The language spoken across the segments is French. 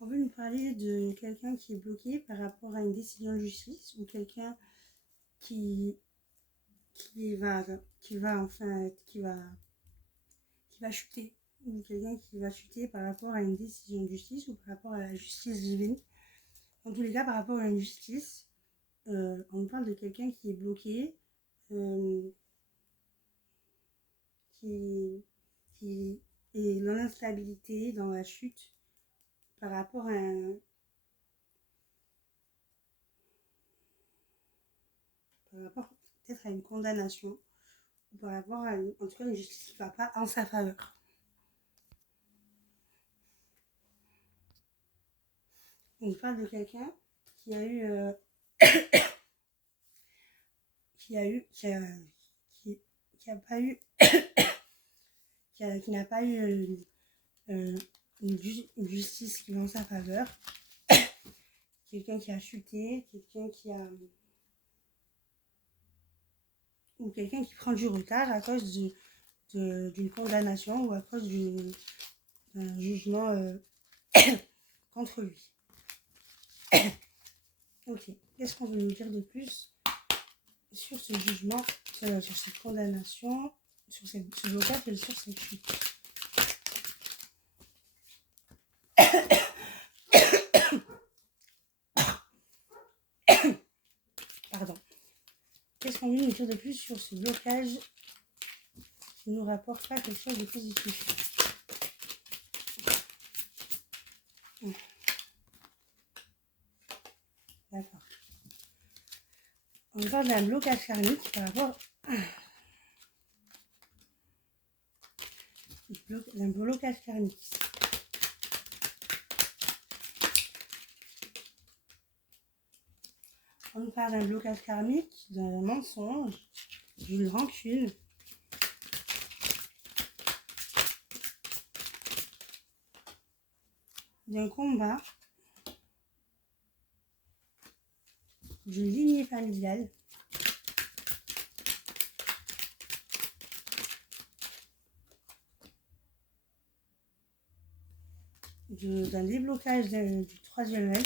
On veut nous parler de quelqu'un qui est bloqué par rapport à une décision de justice ou quelqu'un qui, qui va, qui va chuter ou quelqu'un qui va chuter par rapport à une décision de justice ou par rapport à la justice divine. En tous les cas, par rapport à une justice, on parle de quelqu'un qui est bloqué, euh, qui est dans l'instabilité, dans la chute par rapport à par rapport peut-être à une condamnation ou par rapport à en tout cas une justice qui ne va pas en sa faveur. On parle de quelqu'un qui a eu qui a pas eu qui n'a pas eu une justice qui va en sa faveur, quelqu'un qui a chuté, quelqu'un qui a ou quelqu'un qui prend du retard à cause d'une condamnation ou à cause d'un jugement contre lui. Ok, qu'est-ce qu'on veut nous dire de plus sur ce jugement, sur cette condamnation, sur ce blocage et sur cette chute? Pardon. Qu'est-ce qu'on veut nous dire de plus sur ce blocage qui ne nous rapporte pas quelque chose de positif? D'accord. On parle d'un blocage karmique par rapport d'un blocage karmique. On parle d'un blocage karmique, d'un mensonge, d'une rancune, d'un combat, d'une lignée familiale, d'un déblocage du troisième œil.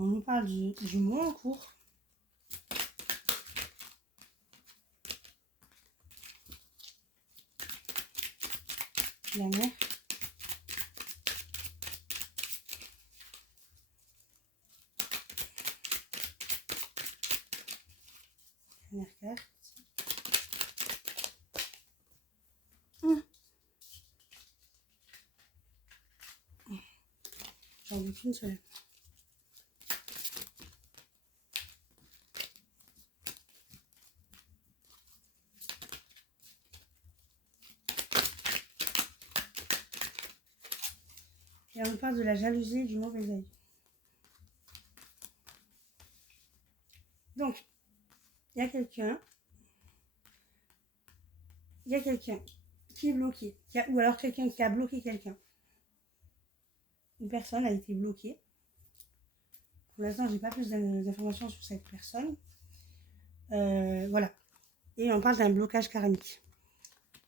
On nous parle du mot en cours. La mer. Première carte. J'en veux qu'une seule. Et on parle de la jalousie et du mauvais œil. Donc, il y a quelqu'un qui est bloqué, ou alors quelqu'un qui a bloqué quelqu'un. Une personne a été bloquée. Pour l'instant, je n'ai pas plus d'informations sur cette personne. Voilà. Et on parle d'un blocage karmique.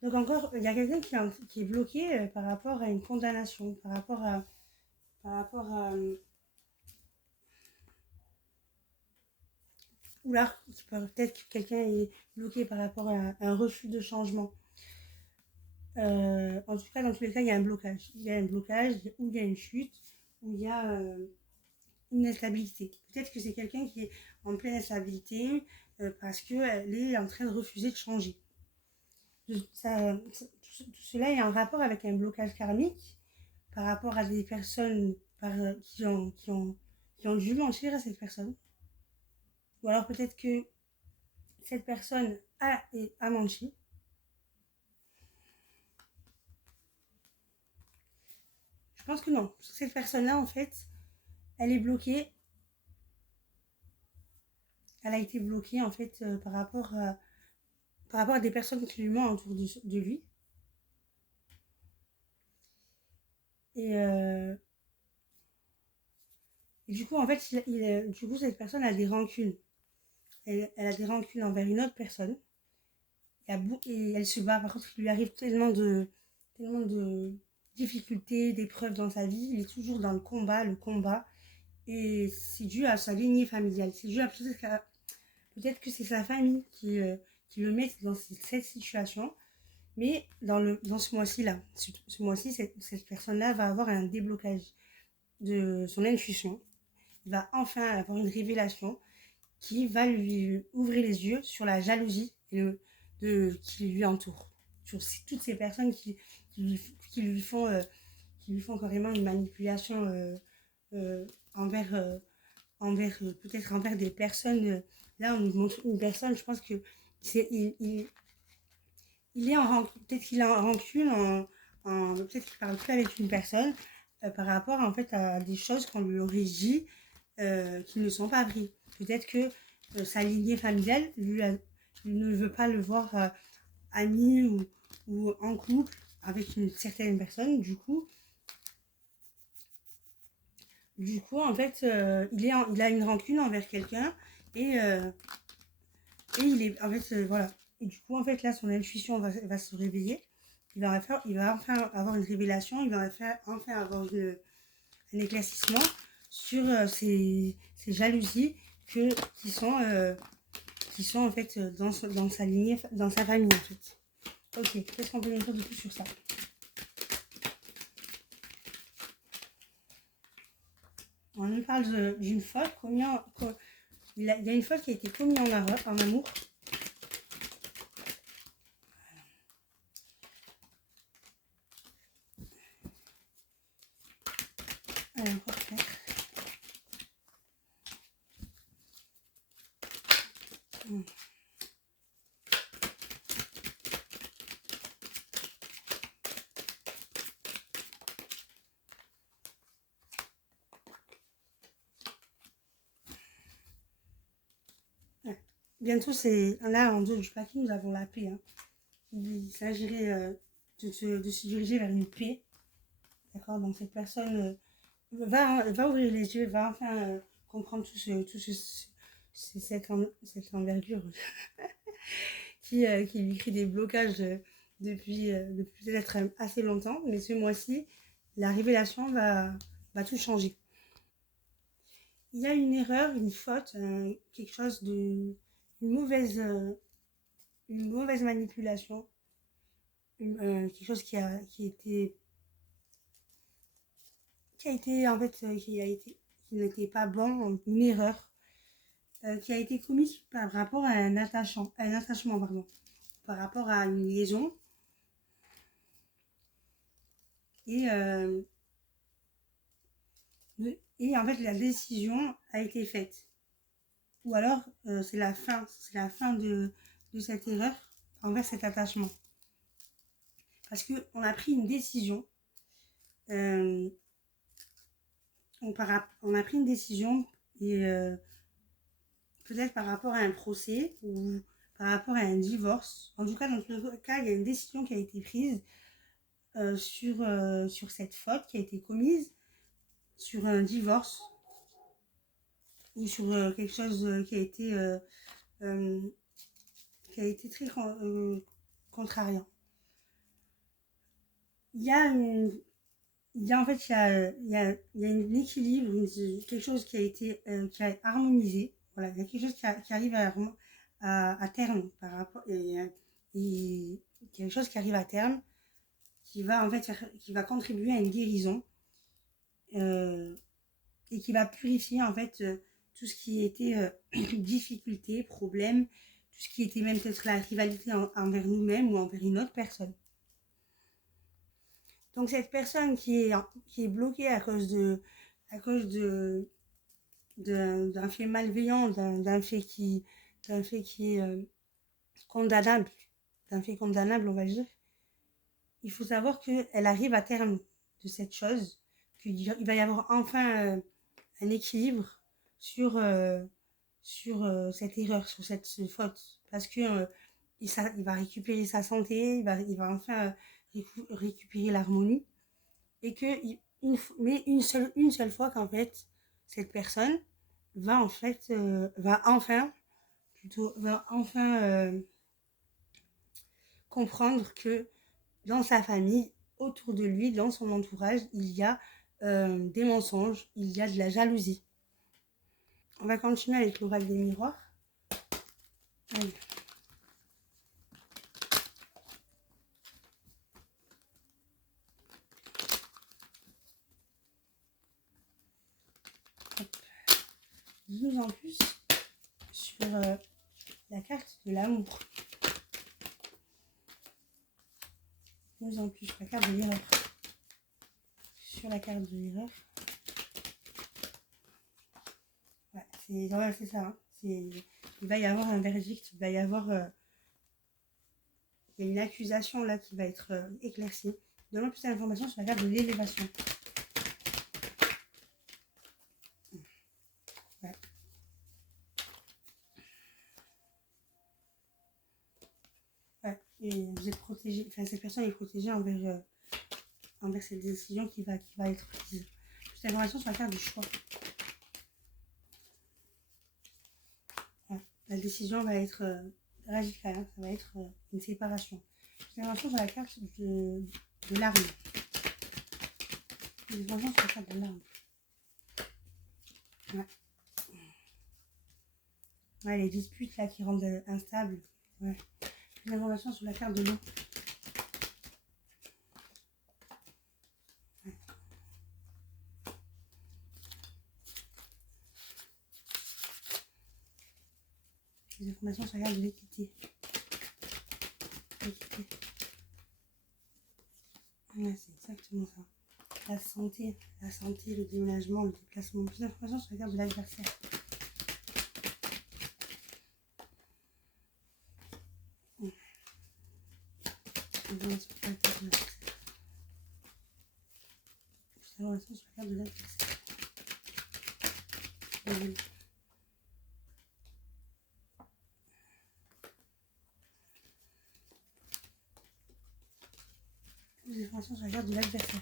Donc encore, il y a quelqu'un qui est bloqué par rapport à une condamnation, par rapport à ou là, peut-être que quelqu'un est bloqué par rapport à un refus de changement. En tout cas, dans tous les cas, il y a un blocage. Il y a un blocage, ou il y a une chute, ou il y a une instabilité. Peut-être que c'est quelqu'un qui est en pleine instabilité parce qu'elle est en train de refuser de changer. Tout cela est en rapport avec un blocage karmique par rapport à des personnes qui ont dû mentir à cette personne. Ou alors peut-être que cette personne a menti. Je pense que non. Cette personne-là, en fait, elle est bloquée. Elle a été bloquée, en fait, par rapport à des personnes qui lui mentent autour de lui. Et du coup, en fait, du coup, cette personne a des rancunes. Elle a des rancunes envers une autre personne. Et elle se bat. Par contre, il lui arrive tellement tellement de difficultés, d'épreuves dans sa vie. Il est toujours dans le combat. Et c'est dû à sa lignée familiale. C'est dû à peut-être que c'est sa famille qui le met dans cette situation. Mais dans ce mois-ci-là, ce mois-ci, cette personne-là va avoir un déblocage de son intuition. Il va enfin avoir une révélation qui va lui ouvrir les yeux sur la jalousie qui lui entoure. Sur toutes ces personnes qui, lui, qui lui font carrément une manipulation euh, envers, peut-être envers des personnes. Là, on nous montre une personne, je pense que c'est, il est peut-être qu'il est en rancune, peut-être qu'il parle plus avec une personne par rapport en fait à des choses qu'on lui aurait dit qui ne sont pas vraies. Peut-être que sa lignée familiale lui ne veut pas le voir ami ou en couple avec une certaine personne. Du coup en fait, il a une rancune envers quelqu'un et, et il est, en fait, voilà. Et du coup, en fait, là, son intuition va se réveiller. Il va enfin avoir une révélation. Il va enfin avoir un éclaircissement sur ces jalousies qui sont en fait dans sa lignée, dans sa famille en fait. Ok, qu'est-ce qu'on peut nous dire de plus sur ça? On nous parle d'une faute il y a une faute qui a été commise en amour. Alors, on va faire. Ouais. Bientôt, c'est là en dos du paquet, nous avons la paix. Hein. Il s'agirait de se diriger vers une paix. D'accord. Donc cette personne va ouvrir les yeux, va enfin comprendre cette envergure qui lui crée des blocages depuis peut-être assez longtemps. Mais ce mois-ci, la révélation va tout changer. Il y a une erreur, une faute, quelque chose une mauvaise, euh, une mauvaise manipulation, quelque chose qui a été en fait qui n'était pas bon, une erreur qui a été commise par rapport à un attachement pardon, par rapport à une liaison et et en fait la décision a été faite ou alors c'est la fin de cette erreur envers cet attachement parce que on a pris une décision euh, on a pris une décision et peut-être par rapport à un procès ou par rapport à un divorce. En tout cas, dans tous les cas, il y a une décision qui a été prise sur cette faute qui a été commise, sur un divorce ou sur quelque chose euh, qui a été très contrariant. Il y a une, il y a en fait il y a un équilibre, quelque chose qui a harmonisé. Voilà, il y a quelque chose qui arrive à terme par rapport et quelque chose qui arrive à terme qui va en fait qui va contribuer à une guérison euh, et qui va purifier en fait tout ce qui était difficulté, problème, tout ce qui était même peut-être la rivalité envers nous-mêmes ou envers une autre personne. Donc cette personne qui est bloquée à cause d'un fait malveillant, d'un fait qui est condamnable, d'un fait condamnable, on va dire, il faut savoir qu'elle arrive à terme de cette chose, qu'il va y avoir enfin un équilibre sur cette erreur, sur cette faute. Parce que il va récupérer sa santé, il va enfin récupérer l'harmonie. Et que, mais une seule fois qu'en fait, cette personne va enfin comprendre que dans sa famille, autour de lui, dans son entourage, il y a des mensonges, il y a de la jalousie. On va continuer avec l'oracle des miroirs. Allez. Dis-nous en plus sur la carte de l'amour. Dis-nous en plus sur la carte de l'erreur. Sur la carte de l'erreur. Ouais, c'est ça. Hein. Il va y avoir un verdict, il va y avoir il y a une accusation là qui va être éclaircie. Donne-moi plus d'informations sur la carte de l'élévation. Ouais. Ouais. Et vous êtes protégé, enfin cette personne est protégée envers cette décision qui va être prise. Plus d'informations sur la carte du choix. Ouais. La décision va être radicale, hein. Ça va être une séparation. Plus d'informations sur la carte de l'arme. Plus d'informations sur la carte de l'arme. Ouais. Ouais, les disputes là qui rendent instables. Ouais. Plus d'informations sur la carte de l'eau. Ouais. Plus d'informations sur la carte de l'équité. Ouais, c'est exactement ça. La santé, le déménagement, le déplacement. Plus d'informations sur la carte de l'adversaire. Plus d'informations sur la carte de l'adversaire. Plus d'informations sur la carte de l'adversaire. Plus d'informations sur la carte de l'adversaire.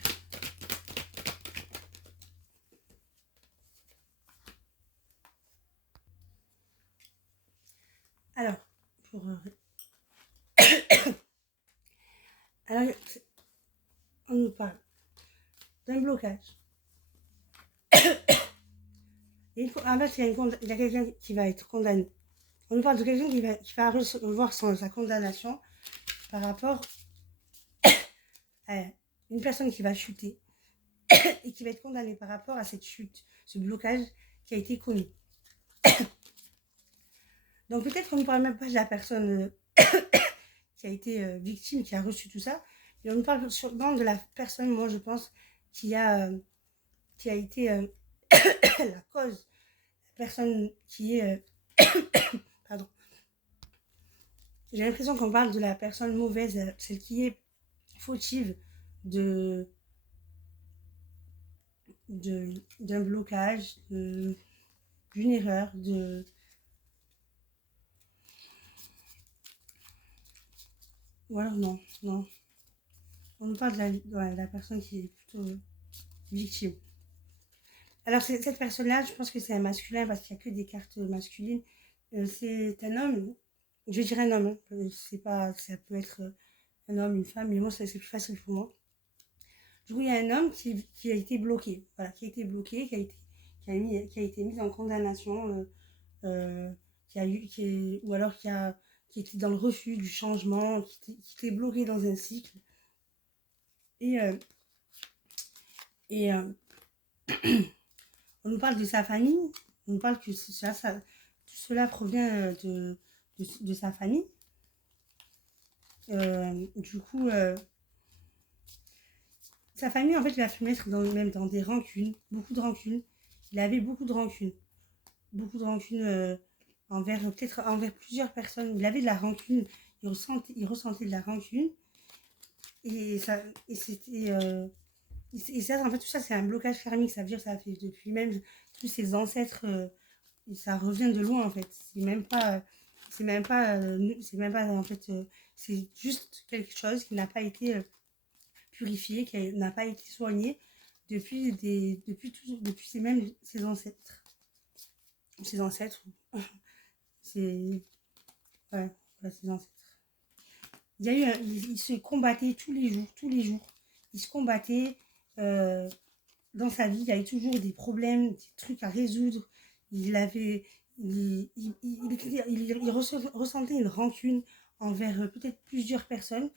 Alors, pour alors, on nous parle d'un blocage. En fait, il y a quelqu'un qui va être condamné. On nous parle de quelqu'un qui va recevoir sa condamnation par rapport à une personne qui va chuter et qui va être condamnée par rapport à cette chute, ce blocage qui a été commis. Donc peut-être qu'on ne parle même pas de la personne qui a été victime, qui a reçu tout ça, mais on nous parle sûrement de la personne, moi je pense, qui a été la cause, la personne qui est... pardon. J'ai l'impression qu'on parle de la personne mauvaise, celle qui est fautive d'un blocage, d'une erreur, ou alors non. On nous parle de la personne qui est plutôt victime. Alors cette personne-là, je pense que c'est un masculin parce qu'il n'y a que des cartes masculines. C'est un homme, je dirais un homme, hein. C'est pas, ça peut être un homme, une femme, mais moi c'est plus facile pour moi. Du coup, il y a un homme qui a été bloqué, voilà, qui a été bloqué, qui a été mis en condamnation, ou alors qui était dans le refus du changement, qui était bloqué dans un cycle. Et on nous parle de sa famille, on nous parle que tout cela provient de sa famille. Du coup, sa famille, en fait, il a pu mettre même dans des rancunes, beaucoup de rancunes. Il avait beaucoup de rancunes. Peut-être envers plusieurs personnes. Il avait de la rancune, il ressentait de la rancune. Et ça, et c'était... et ça, en fait, tout ça, c'est un blocage karmique. Ça veut dire ça fait depuis même tous ses ancêtres... ça revient de loin, en fait. C'est même pas en fait... c'est juste quelque chose qui n'a pas été... purifié, qui n'a pas été soigné depuis ses ancêtres. Ses ancêtres. C'est... Ouais, ses ancêtres. Il se combattait tous les jours. il se combattait dans sa vie, il y avait toujours des problèmes, des trucs à résoudre. Il avait, ressentait une rancune envers peut-être plusieurs personnes.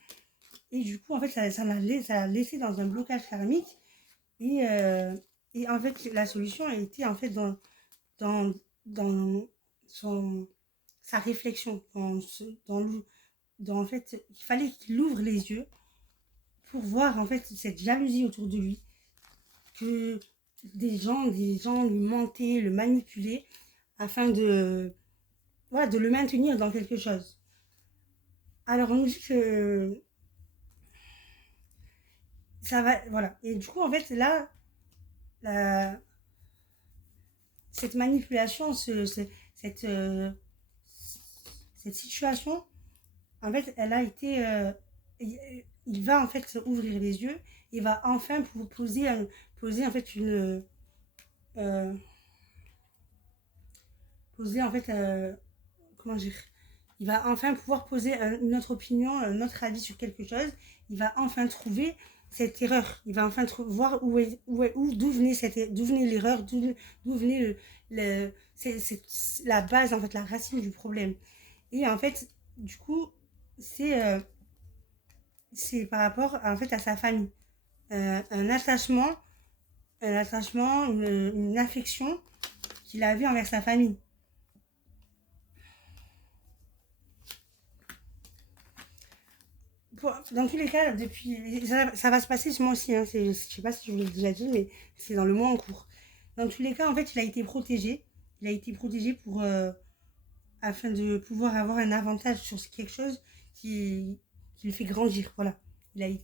Et du coup, en fait, ça l'a laissé dans un blocage karmique. Et, euh, et en fait, la solution a été en fait dans, dans sa réflexion, en fait, il fallait qu'il ouvre les yeux pour voir en fait cette jalousie autour de lui, que des gens lui mentaient, le manipulaient afin voilà, de le maintenir dans quelque chose. Alors on nous dit que ça va, voilà. Et du coup, en fait, là, la, cette manipulation, cette, cette situation, en fait, elle a été. Il va en fait ouvrir les yeux, il va enfin pouvoir poser en fait euh, poser en fait. Comment dire? Il va enfin pouvoir poser une autre opinion, un autre avis sur quelque chose. Il va enfin trouver cette erreur. Il va enfin voir d'où venait l'erreur, d'où venait c'est la base, en fait, la racine du problème. Et en fait, du coup, c'est euh, c'est par rapport en fait à sa famille. Un attachement, une affection qu'il avait envers sa famille. Dans tous les cas, depuis, ça va se passer ce mois-ci, hein, je sais pas si je vous l'ai déjà dit, mais c'est dans le mois en cours. Dans tous les cas, en fait, il a été protégé. Il a été protégé afin de pouvoir avoir un avantage sur quelque chose qui le fait grandir. Voilà. Il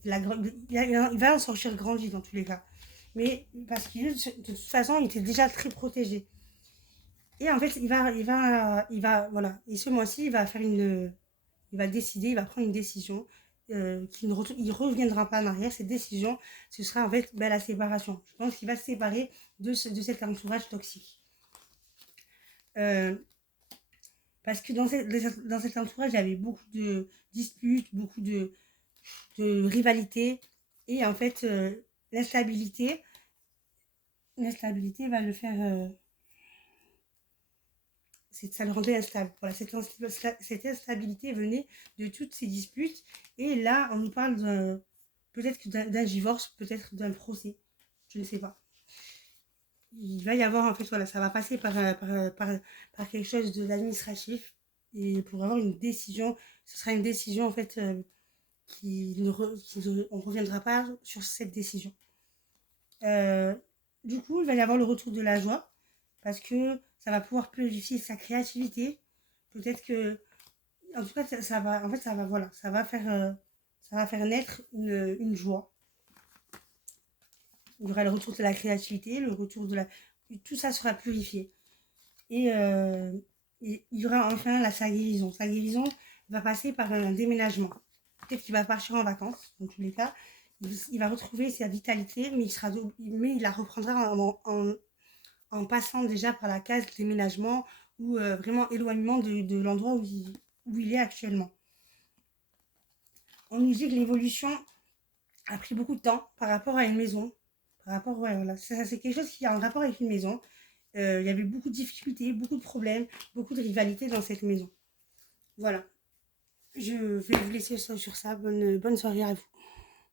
va en sortir grandi dans tous les cas. Mais parce que de toute façon, il était déjà très protégé. Et en fait, voilà. Et ce mois-ci, il va décider, il va prendre une décision il reviendra pas en arrière. Cette décision, ce sera en fait la séparation. Je pense qu'il va se séparer de cet entourage toxique. Euh, Parce que dans cet entourage, il y avait beaucoup de disputes, beaucoup de rivalités. Et en fait, l'instabilité va le faire... ça le rendait instable. Voilà, cette instabilité venait de toutes ces disputes. Et là, on nous parle peut-être d'un divorce, peut-être d'un procès. Je ne sais pas. Il va y avoir, en fait, voilà, ça va passer par quelque chose d'administratif. Et pour avoir une décision, ce sera une décision, en fait, on ne reviendra pas sur cette décision. Du coup, il va y avoir le retour de la joie parce que ça va pouvoir purifier sa créativité. Peut-être que, en tout cas, ça va, en fait, voilà, ça va faire naître une joie. Il y aura le retour de la créativité, le retour tout ça sera purifié. Et il y aura enfin sa guérison. Sa guérison va passer par un déménagement. Peut-être qu'il va partir en vacances, dans tous les cas. Il va retrouver sa vitalité, mais il la reprendra en passant déjà par la case déménagement ou vraiment éloignement de l'endroit où il est actuellement. On nous dit que l'évolution a pris beaucoup de temps par rapport à une maison. Ouais, voilà. C'est quelque chose qui a un rapport avec une maison. Il y avait beaucoup de difficultés, beaucoup de problèmes, beaucoup de rivalités dans cette maison. Voilà. Je vais vous laisser sur ça. Bonne soirée à vous.